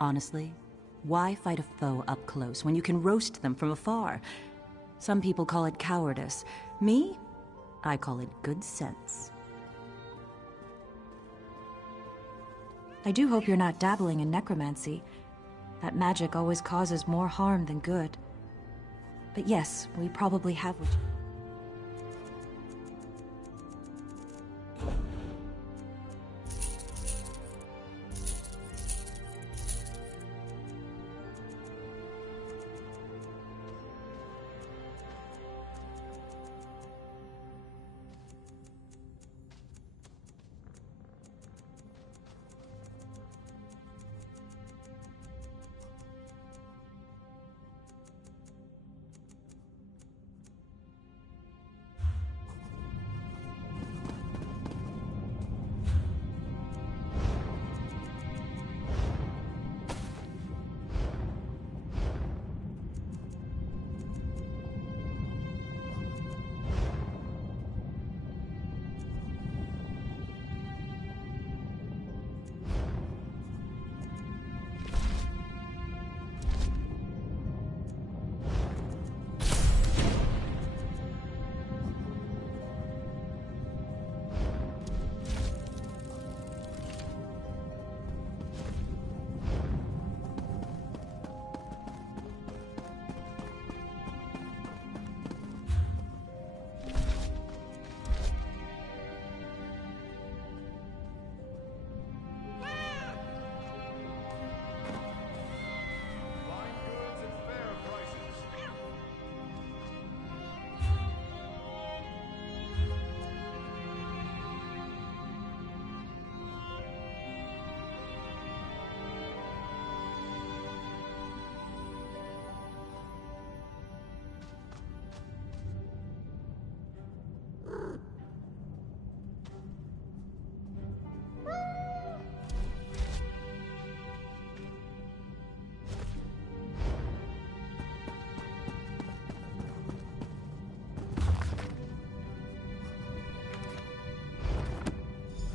Honestly, why fight a foe up close when you can roast them from afar? Some people call it cowardice. Me? I call it good sense. I do hope you're not dabbling in necromancy. That magic always causes more harm than good. But yes, we probably have what you...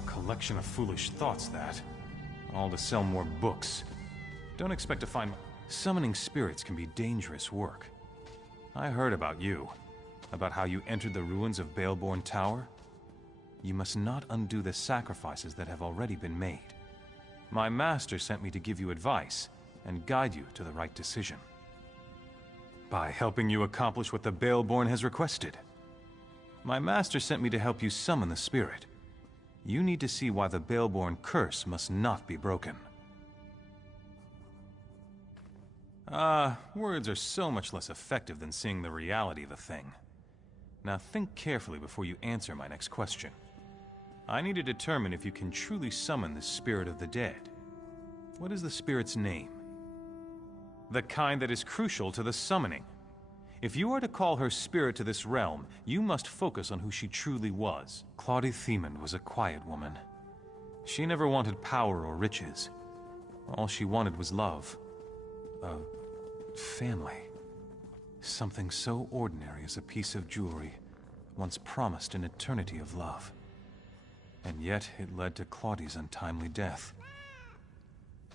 Collection of foolish thoughts, that. All to sell more books. Don't expect to find... Summoning spirits can be dangerous work. I heard about you. About how you entered the ruins of Baleborn Tower. You must not undo the sacrifices that have already been made. My master sent me to give you advice and guide you to the right decision. By helping you accomplish what the Baleborn has requested. My master sent me to help you summon the spirit. You need to see why the Baleborn curse must not be broken. Words are so much less effective than seeing the reality of a thing. Now think carefully before you answer my next question. I need to determine if you can truly summon the spirit of the dead. What is the spirit's name? The kind that is crucial to the summoning. If you are to call her spirit to this realm, you must focus on who she truly was. Claudie Themond was a quiet woman. She never wanted power or riches. All she wanted was love. A family. Something so ordinary as a piece of jewelry, once promised an eternity of love. And yet it led to Claudie's untimely death.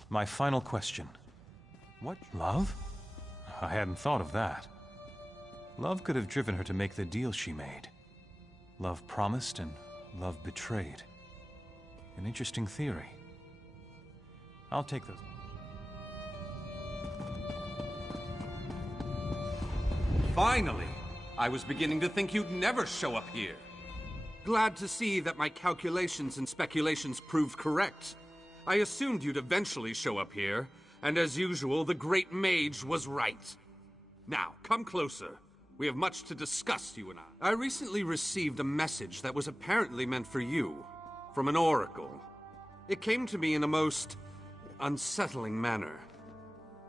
My final question. What? Love? I hadn't thought of that. Love could have driven her to make the deal she made. Love promised and love betrayed. An interesting theory. I'll take those. Finally! I was beginning to think you'd never show up here. Glad to see that my calculations and speculations proved correct. I assumed you'd eventually show up here, and as usual, the Great Mage was right. Now, come closer. We have much to discuss, you and I. I recently received a message that was apparently meant for you, from an oracle. It came to me in a most unsettling manner.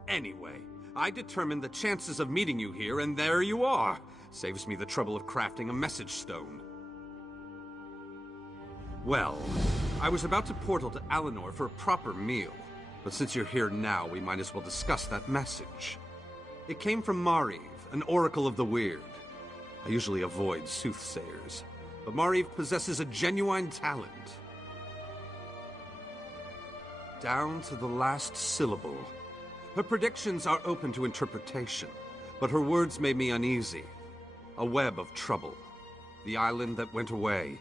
Anyway, I determined the chances of meeting you here, and there you are. Saves me the trouble of crafting a message stone. Well, I was about to portal to Alinor for a proper meal, but since you're here now, we might as well discuss that message. It came from Mariv, an oracle of the weird. I usually avoid soothsayers, but Mariv possesses a genuine talent. Down to the last syllable. Her predictions are open to interpretation, but her words made me uneasy. A web of trouble. The island that went away.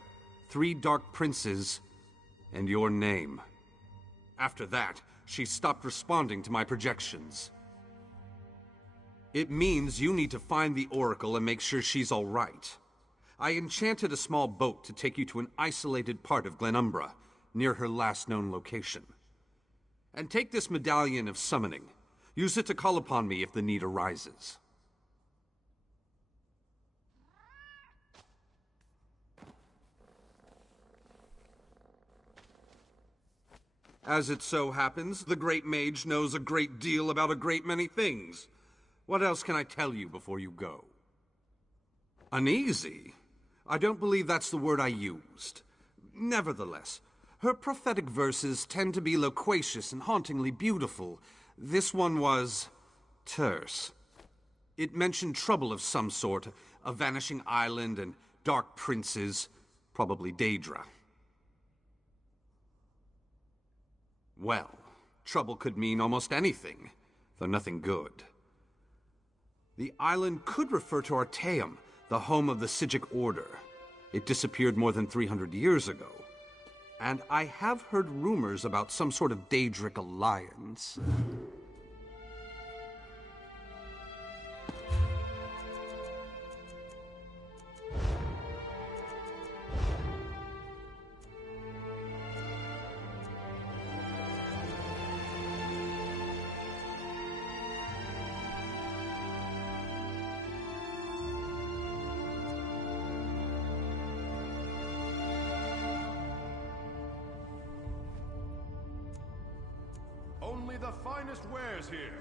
3 dark princes, and your name. After that, she stopped responding to my projections. It means you need to find the Oracle and make sure she's all right. I enchanted a small boat to take you to an isolated part of Glenumbra, near her last known location. And take this medallion of summoning. Use it to call upon me if the need arises. As it so happens, the great mage knows a great deal about a great many things. What else can I tell you before you go? Uneasy? I don't believe that's the word I used. Nevertheless, her prophetic verses tend to be loquacious and hauntingly beautiful. This one was terse. It mentioned trouble of some sort, a vanishing island and dark princes, probably Daedra. Well, trouble could mean almost anything, though nothing good. The island could refer to Artaeum, the home of the Psijic Order. It disappeared more than 300 years ago. And I have heard rumors about some sort of Daedric alliance. Only the finest wares here.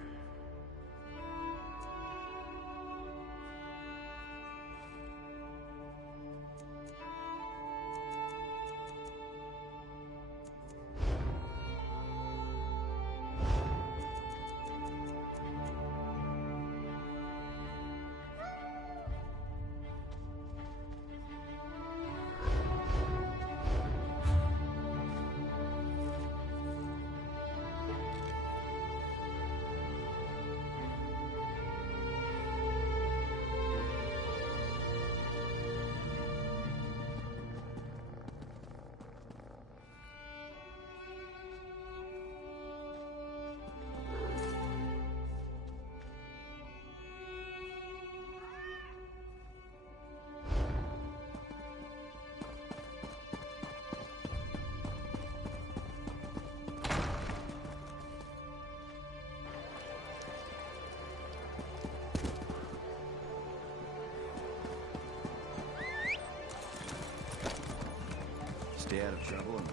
Stay out of trouble and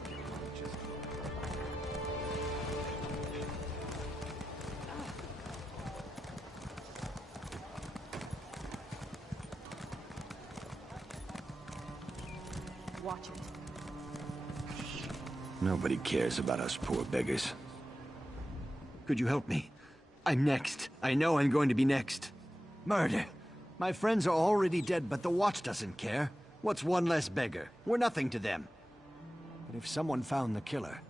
just... Watch it. Nobody cares about us poor beggars. Could you help me? I'm next. I know I'm going to be next. Murder. My friends are already dead, but the Watch doesn't care. What's one less beggar? We're nothing to them. But if someone found the killer...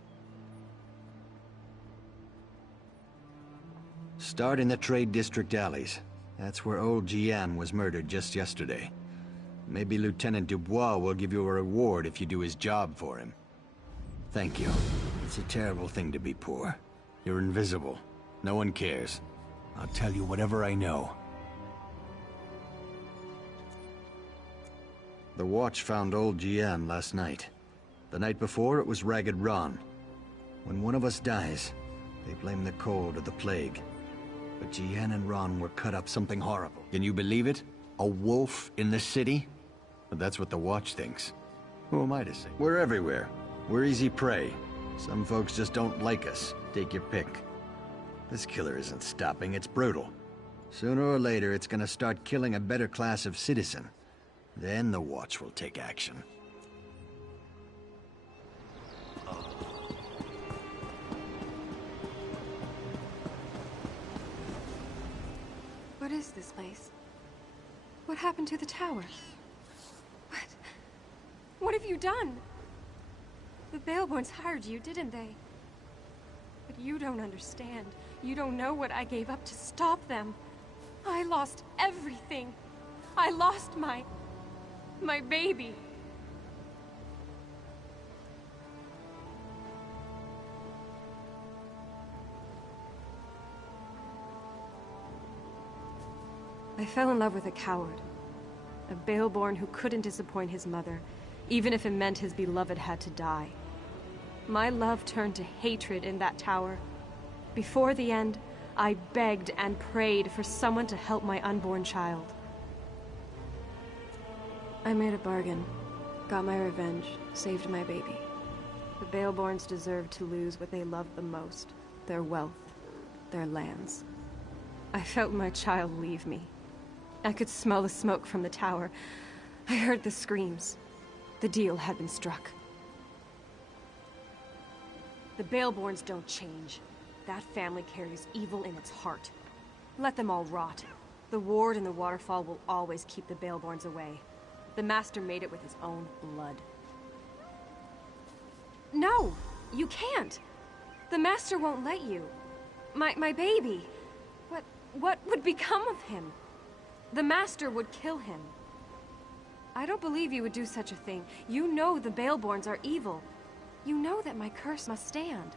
Start in the Trade District alleys. That's where old Jian was murdered just yesterday. Maybe Lieutenant Dubois will give you a reward if you do his job for him. Thank you. It's a terrible thing to be poor. You're invisible. No one cares. I'll tell you whatever I know. The Watch found old Jian last night. The night before, it was Ragged Ron. When one of us dies, they blame the cold or the plague. But Jian and Ron were cut up something horrible. Can you believe it? A wolf in the city? But that's what the Watch thinks. Who am I to say? We're everywhere. We're easy prey. Some folks just don't like us. Take your pick. This killer isn't stopping, it's brutal. Sooner or later, it's gonna start killing a better class of citizen. Then the Watch will take action. What is this place? What happened to the tower? What have you done? The Baleborns hired you, didn't they? You don't understand. You don't know what I gave up to stop them. I lost everything. I lost my baby. I fell in love with a coward. A Baleborn who couldn't disappoint his mother, even if it meant his beloved had to die. My love turned to hatred in that tower. Before the end, I begged and prayed for someone to help my unborn child. I made a bargain, got my revenge, saved my baby. The Baleborns deserved to lose what they loved the most, their wealth, their lands. I felt my child leave me. I could smell the smoke from the tower. I heard the screams. The deal had been struck. The Baleborns don't change. That family carries evil in its heart. Let them all rot. The ward and the waterfall will always keep the Baleborns away. The Master made it with his own blood. No! You can't! The Master won't let you. My baby. What would become of him? The Master would kill him. I don't believe you would do such a thing. You know the Baleborns are evil. You know that my curse must stand.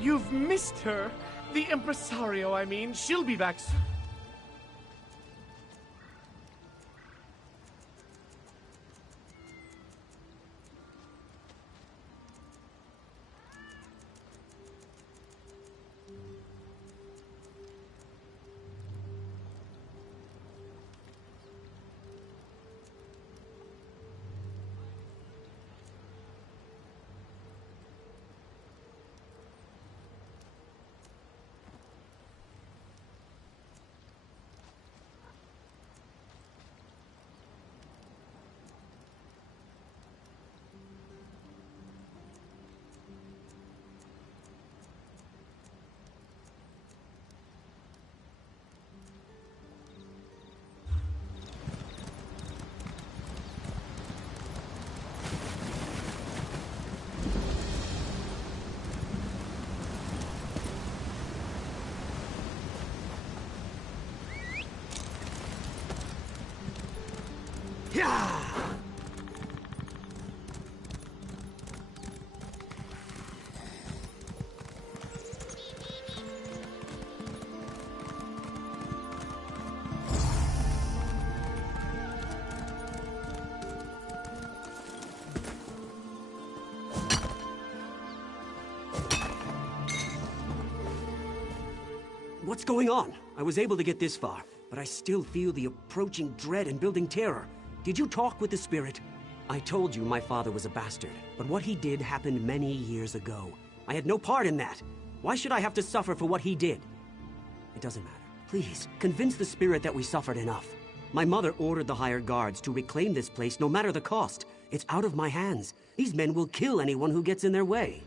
You've missed her. The impresario, I mean. She'll be back soon. going on? I was able to get this far, but I still feel the approaching dread and building terror. Did you talk with the spirit? I told you my father was a bastard, but what he did happened many years ago. I had no part in that. Why should I have to suffer for what he did? It doesn't matter. Please, convince the spirit that we suffered enough. My mother ordered the hired guards to reclaim this place no matter the cost. It's out of my hands. These men will kill anyone who gets in their way.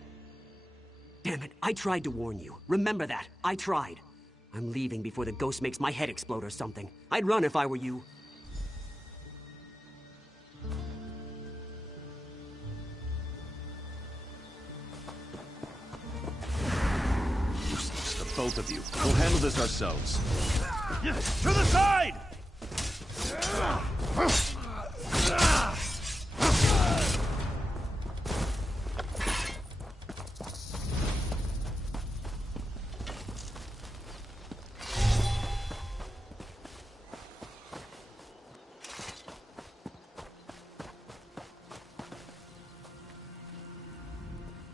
Damn it, I tried to warn you. Remember that. I tried. I'm leaving before the ghost makes my head explode or something. I'd run if I were you. Useless, the both of you. We'll handle this ourselves. To the side!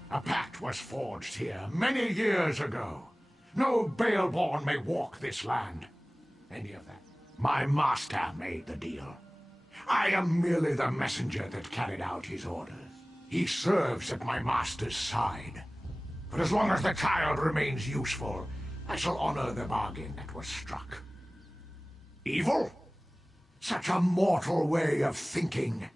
A pact was forged here many years ago. No Baleborn may walk this land. Any of that. My master made the deal. I am merely the messenger that carried out his orders. He serves at my master's side. But as long as the child remains useful, I shall honor the bargain that was struck. Evil? Such a mortal way of thinking.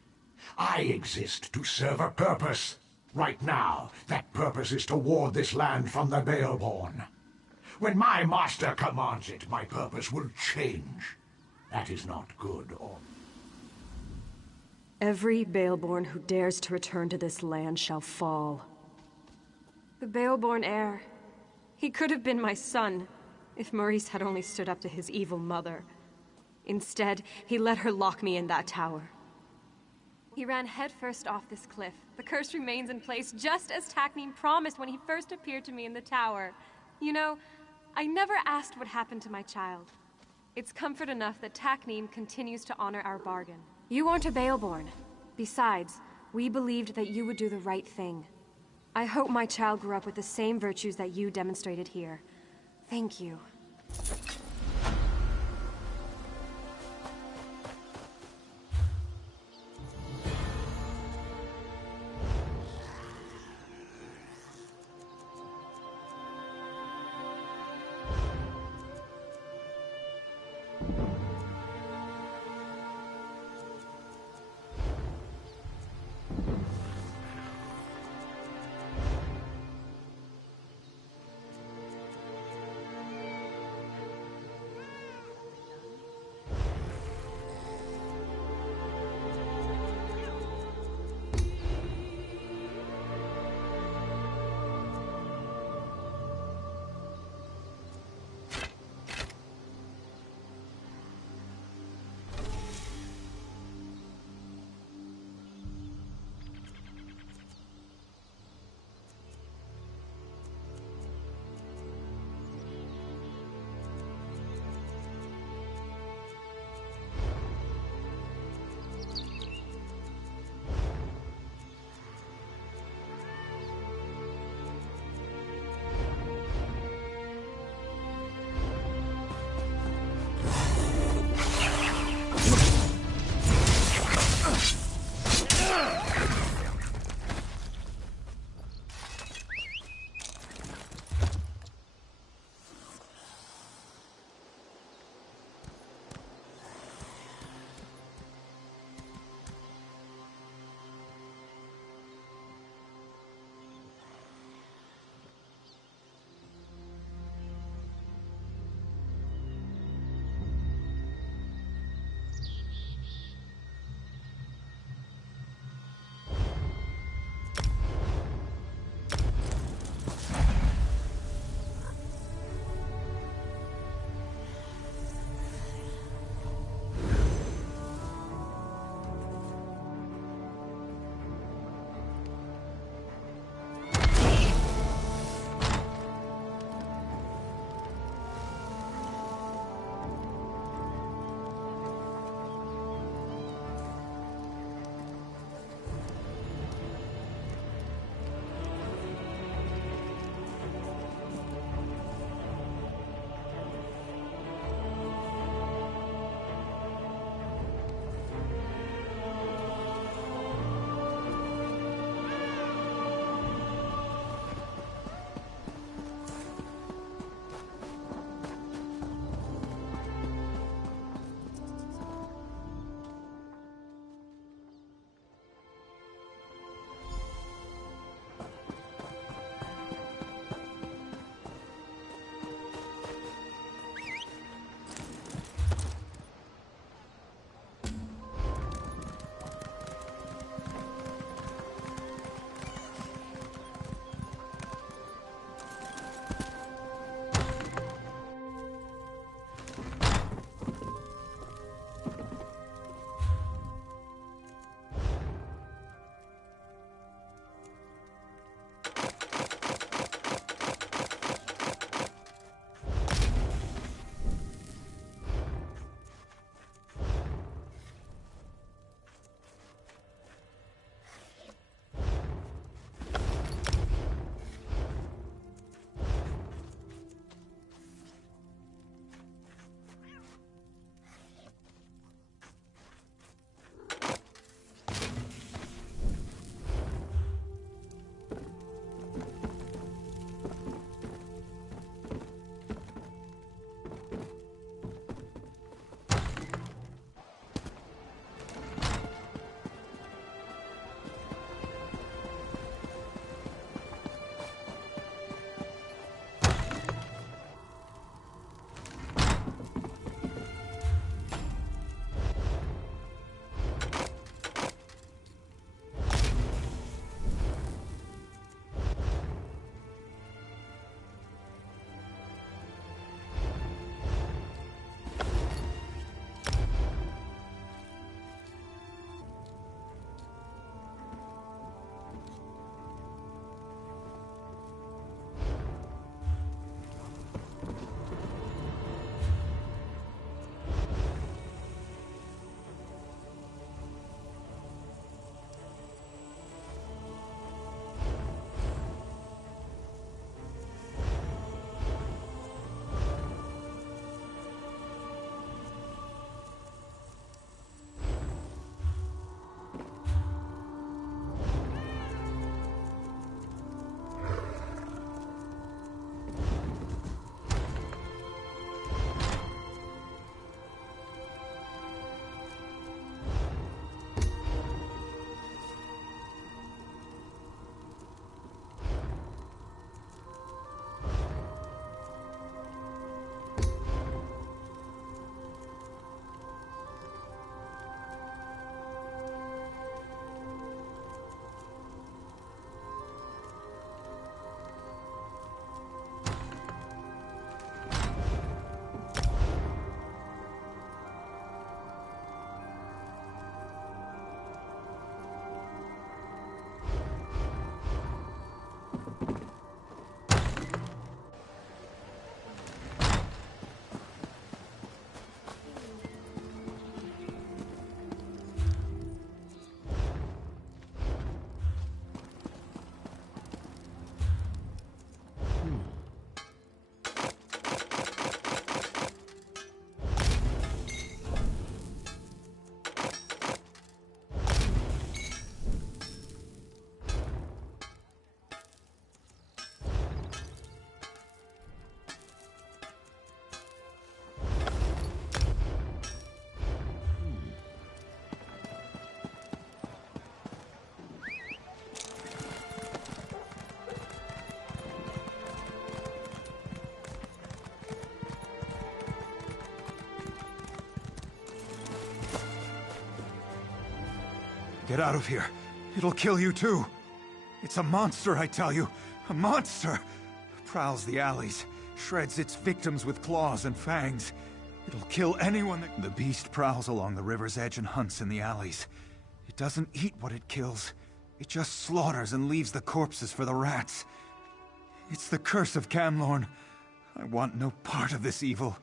I exist to serve a purpose. Right now, that purpose is to ward this land from the Baleborn. When my master commands it, my purpose will change. That is not good or... Every Baleborn who dares to return to this land shall fall. The Baleborn heir. He could have been my son, if Maurice had only stood up to his evil mother. Instead, he let her lock me in that tower. He ran headfirst off this cliff. The curse remains in place, just as Taknim promised when he first appeared to me in the tower. You know, I never asked what happened to my child. It's comfort enough that Taknim continues to honor our bargain. You aren't a Baleborn. Besides, we believed that you would do the right thing. I hope my child grew up with the same virtues that you demonstrated here. Thank you. Get out of here. It'll kill you too. It's a monster, I tell you. A monster! Prowls the alleys, shreds its victims with claws and fangs. It'll kill anyone that... The beast prowls along the river's edge and hunts in the alleys. It doesn't eat what it kills. It just slaughters and leaves the corpses for the rats. It's the curse of Camlorn. I want no part of this evil.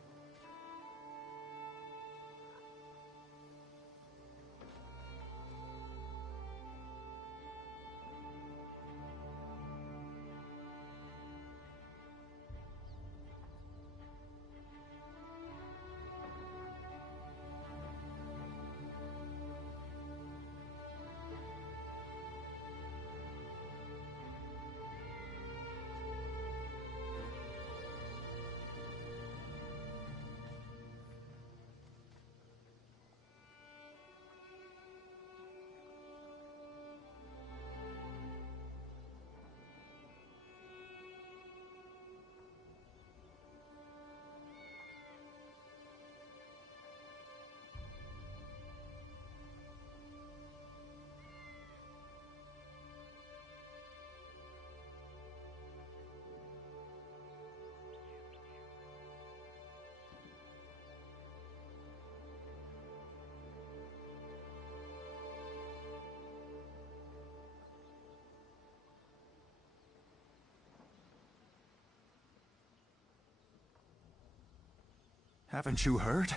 Haven't you heard?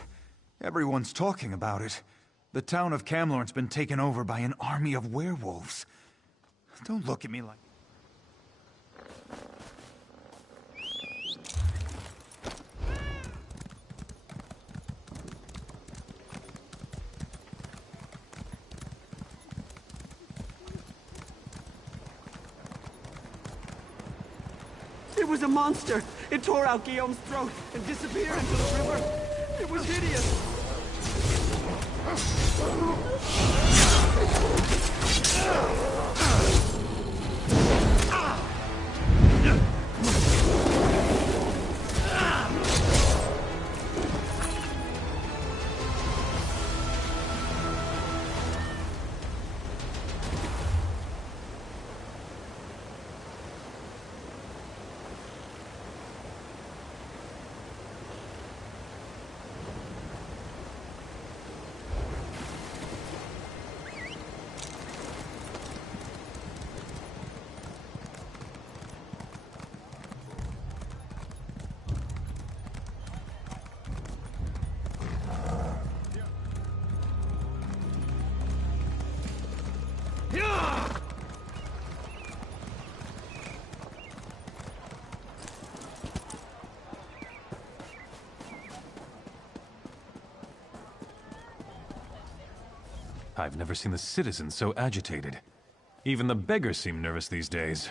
Everyone's talking about it. The town of Camlorn's been taken over by an army of werewolves. Don't look at me like... It was a monster! It tore out Guillaume's throat and disappeared into the river! It was hideous! I've never seen the citizens so agitated. Even the beggars seem nervous these days.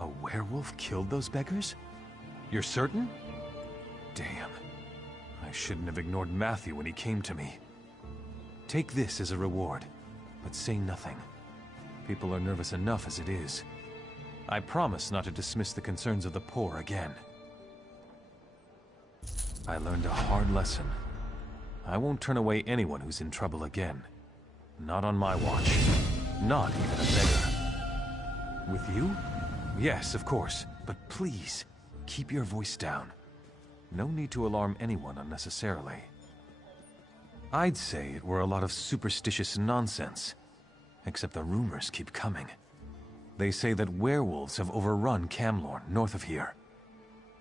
A werewolf killed those beggars? You're certain? Damn. I shouldn't have ignored Matthew when he came to me. Take this as a reward, but say nothing. People are nervous enough as it is. I promise not to dismiss the concerns of the poor again. I learned a hard lesson. I won't turn away anyone who's in trouble again. Not on my watch. Not even a beggar. With you? Yes, of course. But please, keep your voice down. No need to alarm anyone unnecessarily. I'd say it were a lot of superstitious nonsense. Except the rumors keep coming. They say that werewolves have overrun Camlorn, north of here.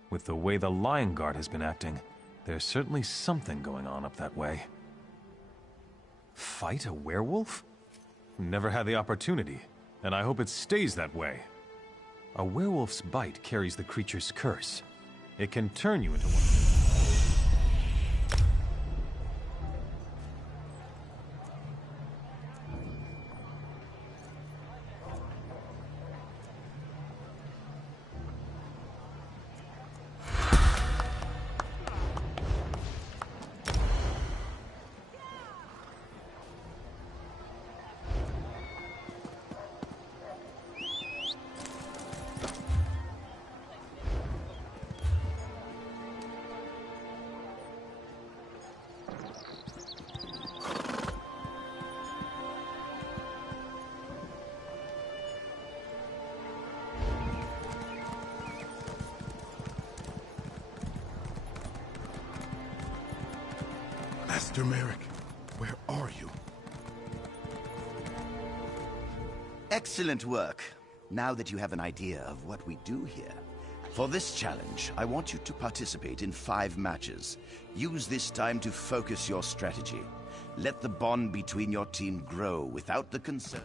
With the way the Lion Guard has been acting, there's certainly something going on up that way. Fight a werewolf? Never had the opportunity, and I hope it stays that way. A werewolf's bite carries the creature's curse. It can turn you into one. Master Merrick, where are you? Excellent work. Now that you have an idea of what we do here, for this challenge, I want you to participate in 5 matches. Use this time to focus your strategy. Let the bond between your team grow without the concern.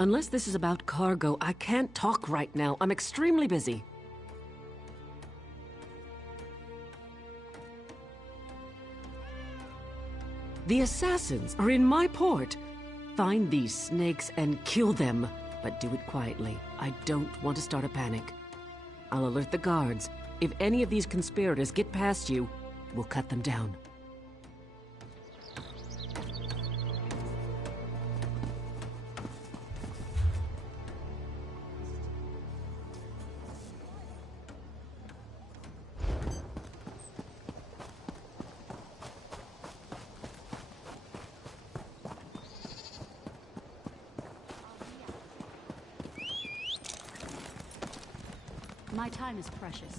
Unless this is about cargo, I can't talk right now. I'm extremely busy. The assassins are in my port. Find these snakes and kill them, but do it quietly. I don't want to start a panic. I'll alert the guards. If any of these conspirators get past you, we'll cut them down. My time is precious.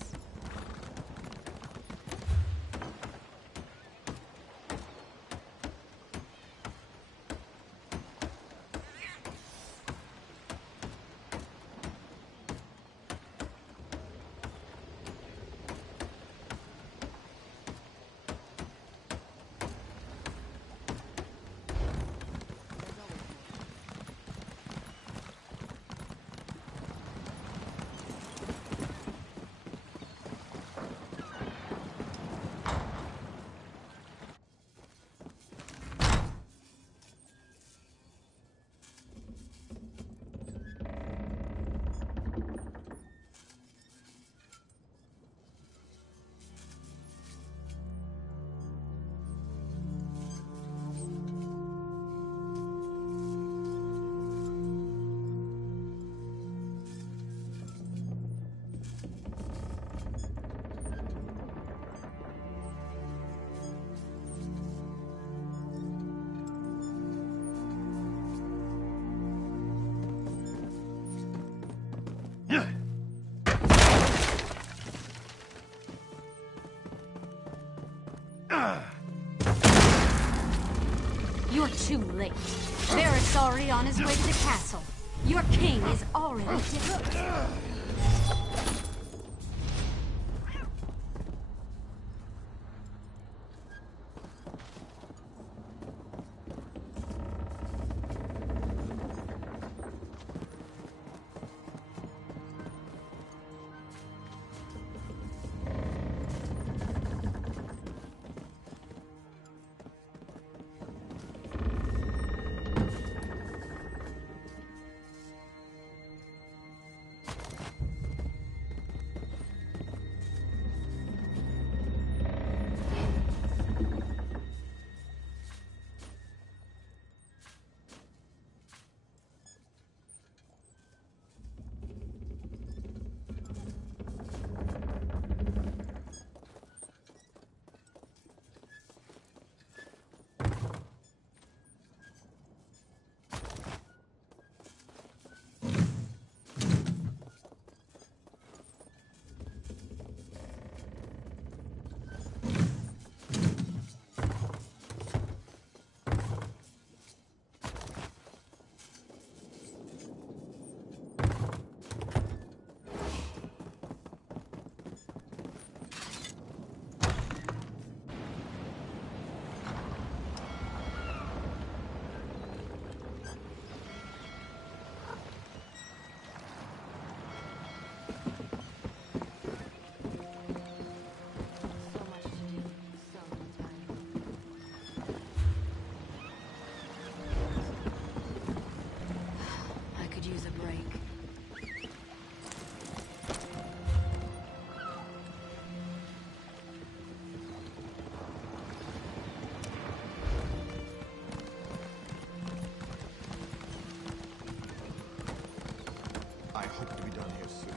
You're too late. Barrett's already on his way to the castle. Your king is already dead. hope to be done here soon.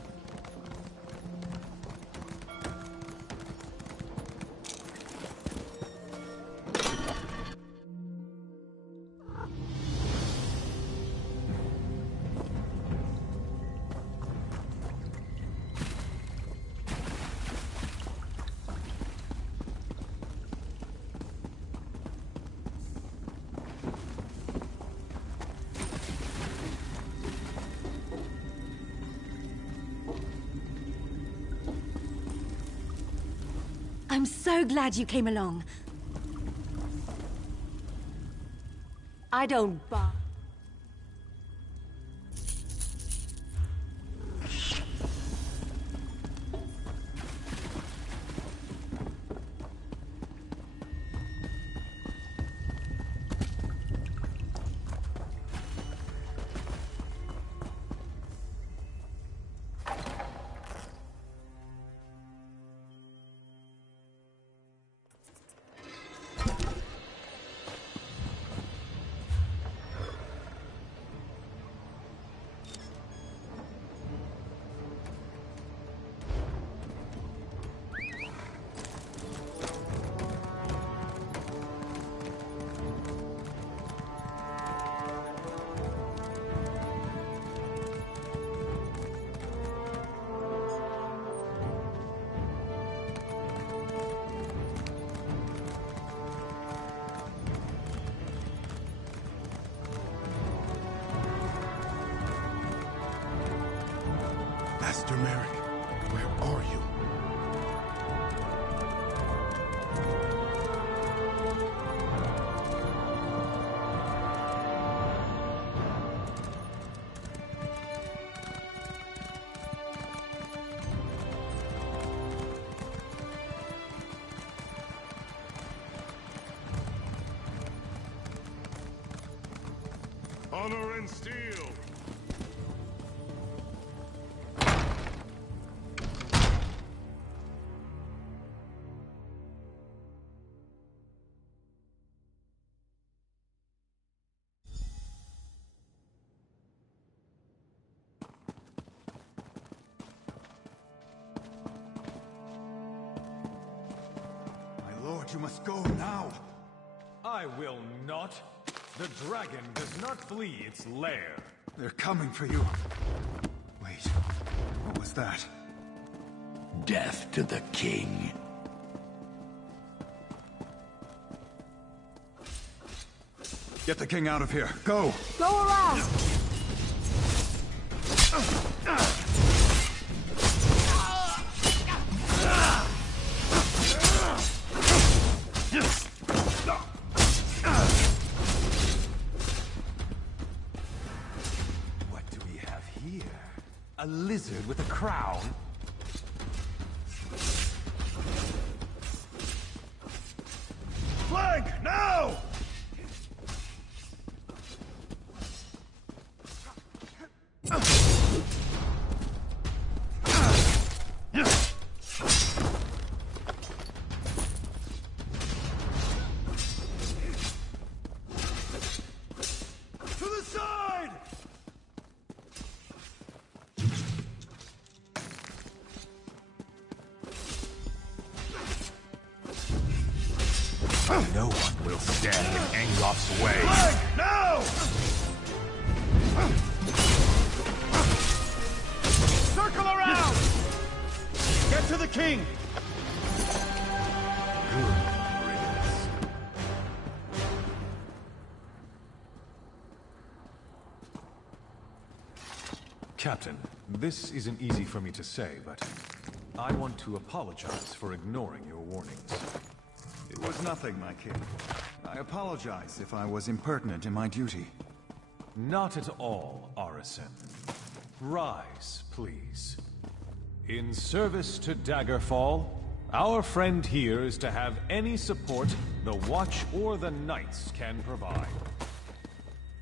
I'm so glad you came along. I don't buy. Master Merrick, where are you? Honor and steel! Lord, you must go now. I will not. The dragon does not flee its lair. They're coming for you. Wait, what was that? Death to the king. Get the king out of here. Go! Go around! What do we have here? A lizard with a crown? Flank, now! No one will stand in Angloff's way. Flank, now! Circle around! Get to the king! Good riddance. Captain, this isn't easy for me to say, but I want to apologize for ignoring your warnings. It was nothing, my king. I apologize if I was impertinent in my duty. Not at all, Arisen. Rise, please. In service to Daggerfall, our friend here is to have any support the Watch or the Knights can provide.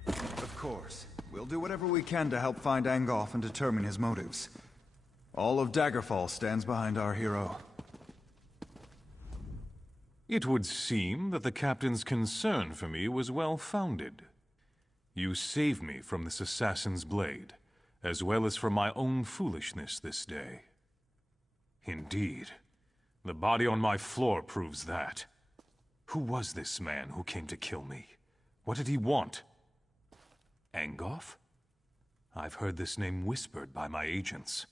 Of course. We'll do whatever we can to help find Angoff and determine his motives. All of Daggerfall stands behind our hero. It would seem that the captain's concern for me was well-founded. You saved me from this assassin's blade, as well as for my own foolishness this day. Indeed, the body on my floor proves that. Who was this man who came to kill me? What did he want? Angoff? I've heard this name whispered by my agents.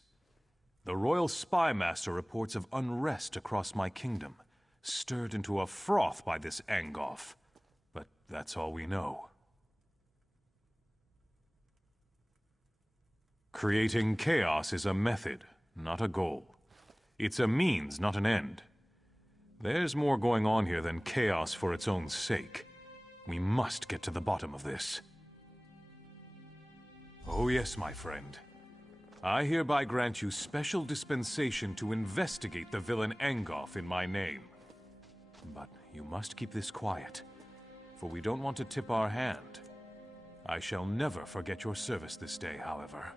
The Royal Spy Master reports of unrest across my kingdom, stirred into a froth by this Angoff. But that's all we know. Creating chaos is a method, not a goal. It's a means, not an end. There's more going on here than chaos for its own sake. We must get to the bottom of this. Oh yes, my friend. I hereby grant you special dispensation to investigate the villain Angoff in my name. But you must keep this quiet, for we don't want to tip our hand. I shall never forget your service this day, however.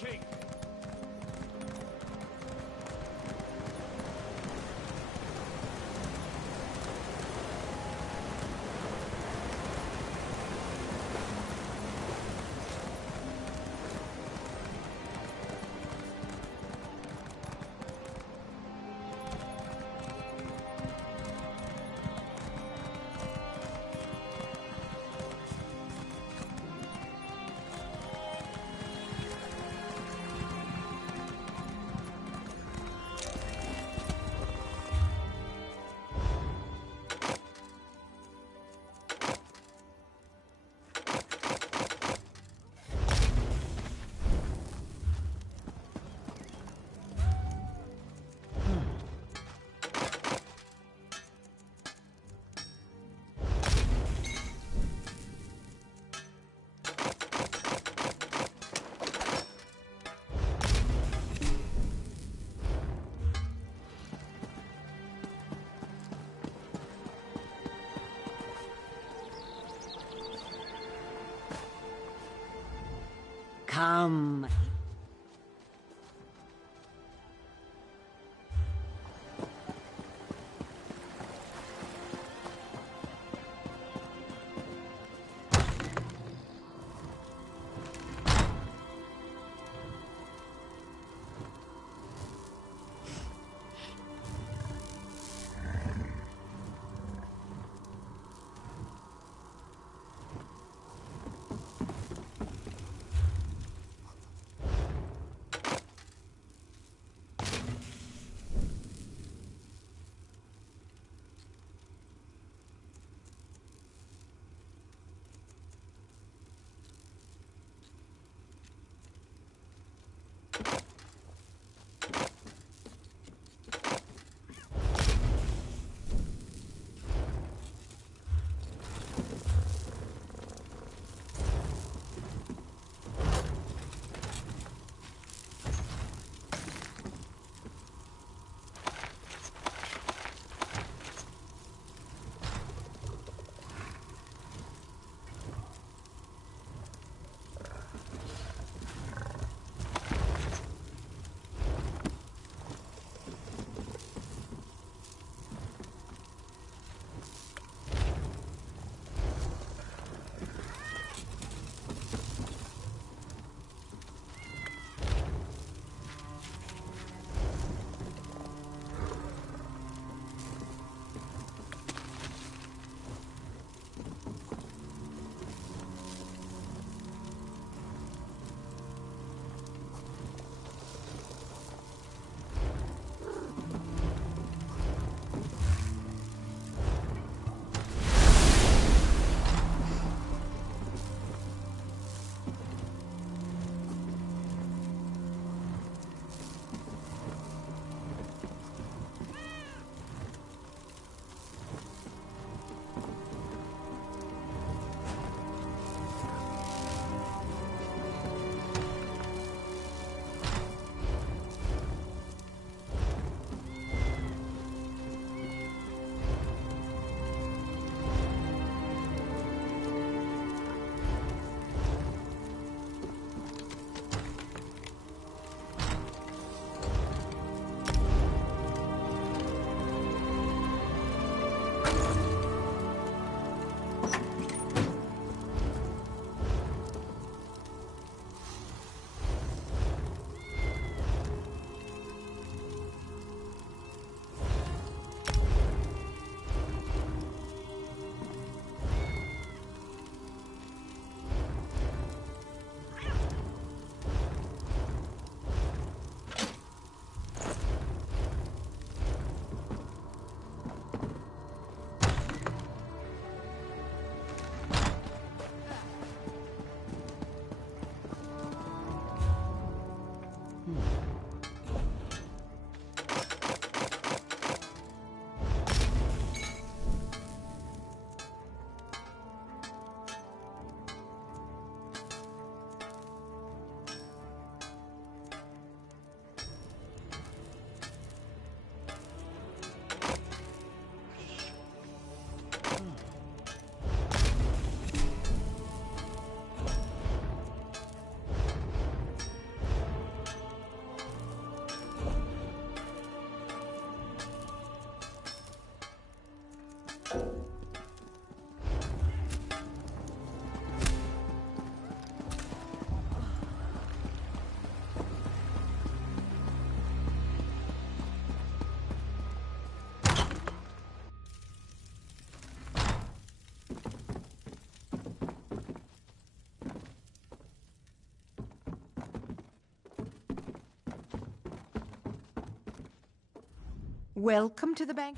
King! Come. Welcome to the bank.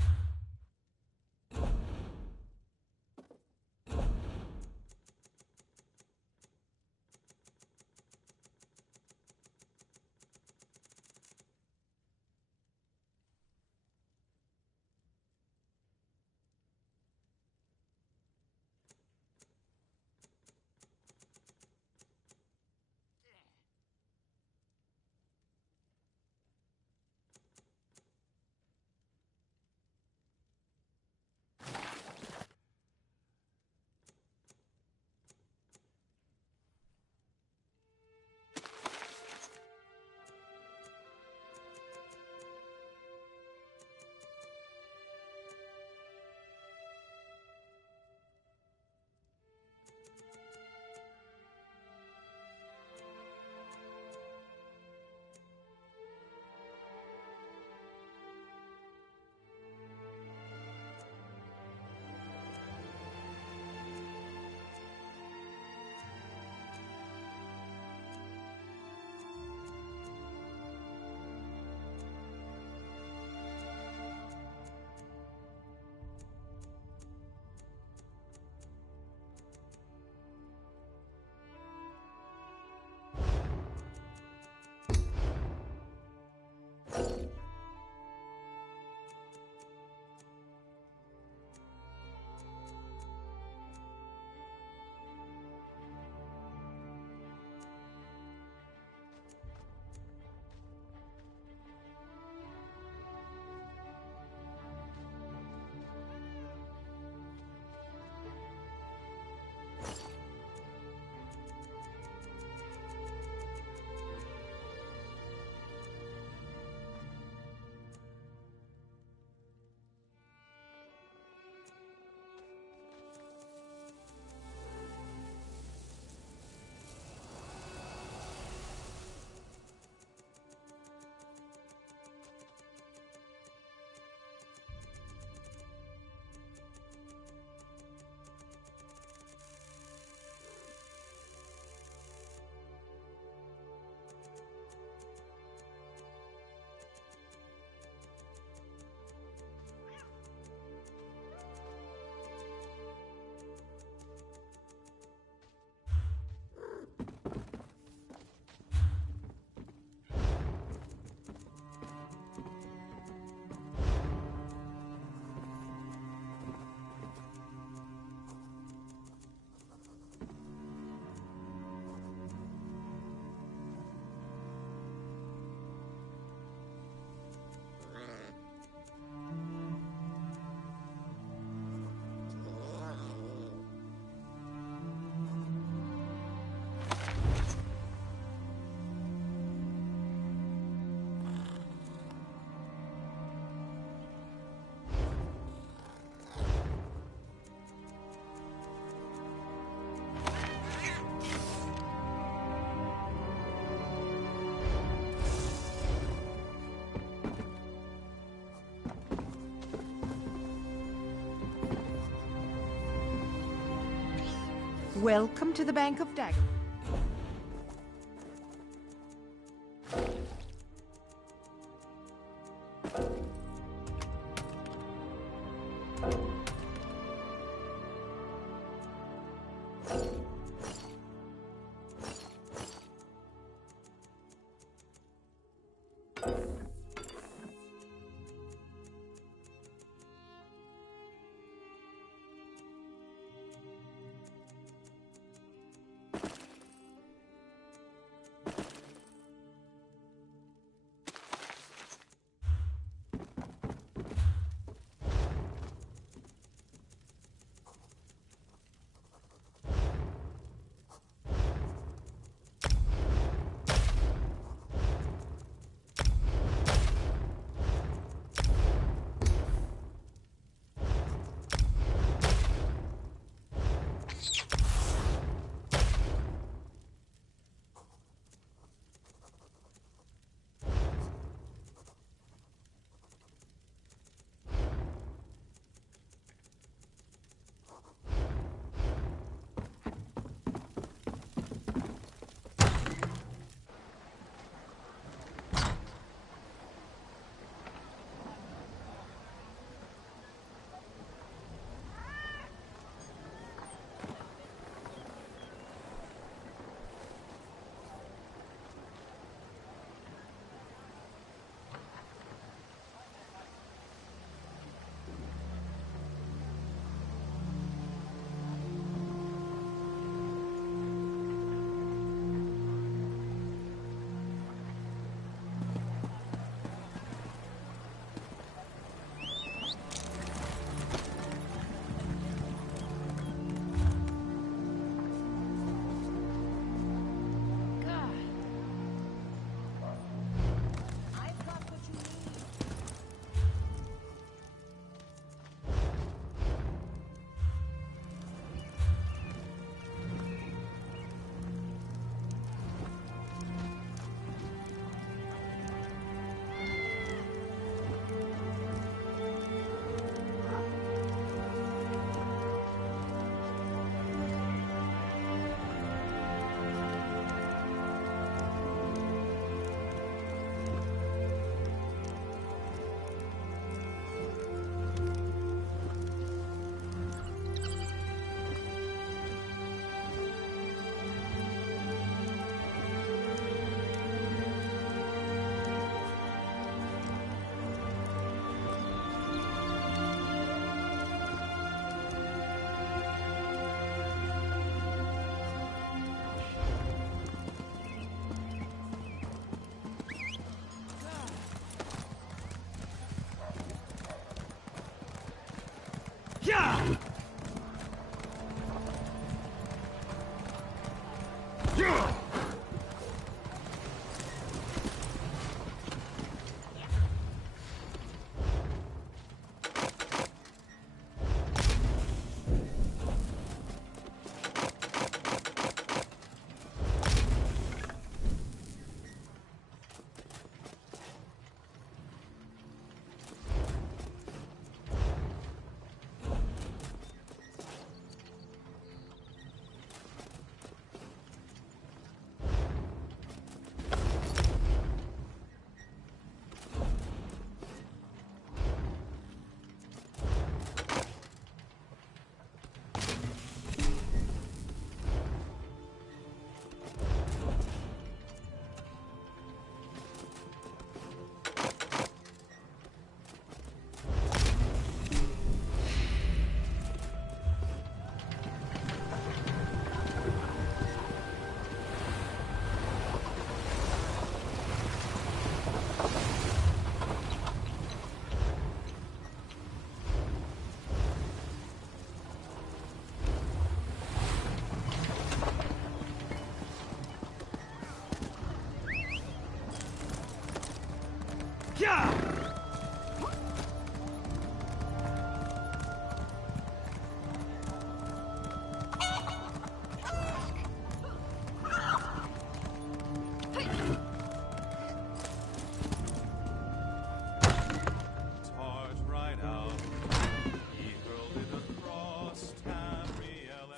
Welcome to the Bank of Dagger.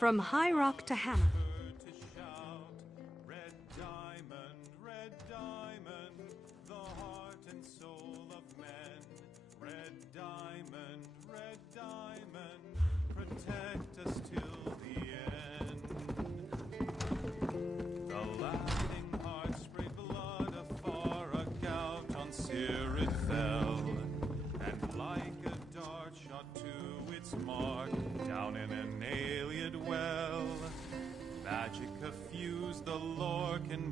From High Rock to Hammer. Red diamond, the heart and soul of men. Red diamond, protect us till the end. The laughing heart sprayed blood afar, a gout on Cyr it fell, and like a dart shot to its mark, down in an Aeliad well. Magic effused, the lore can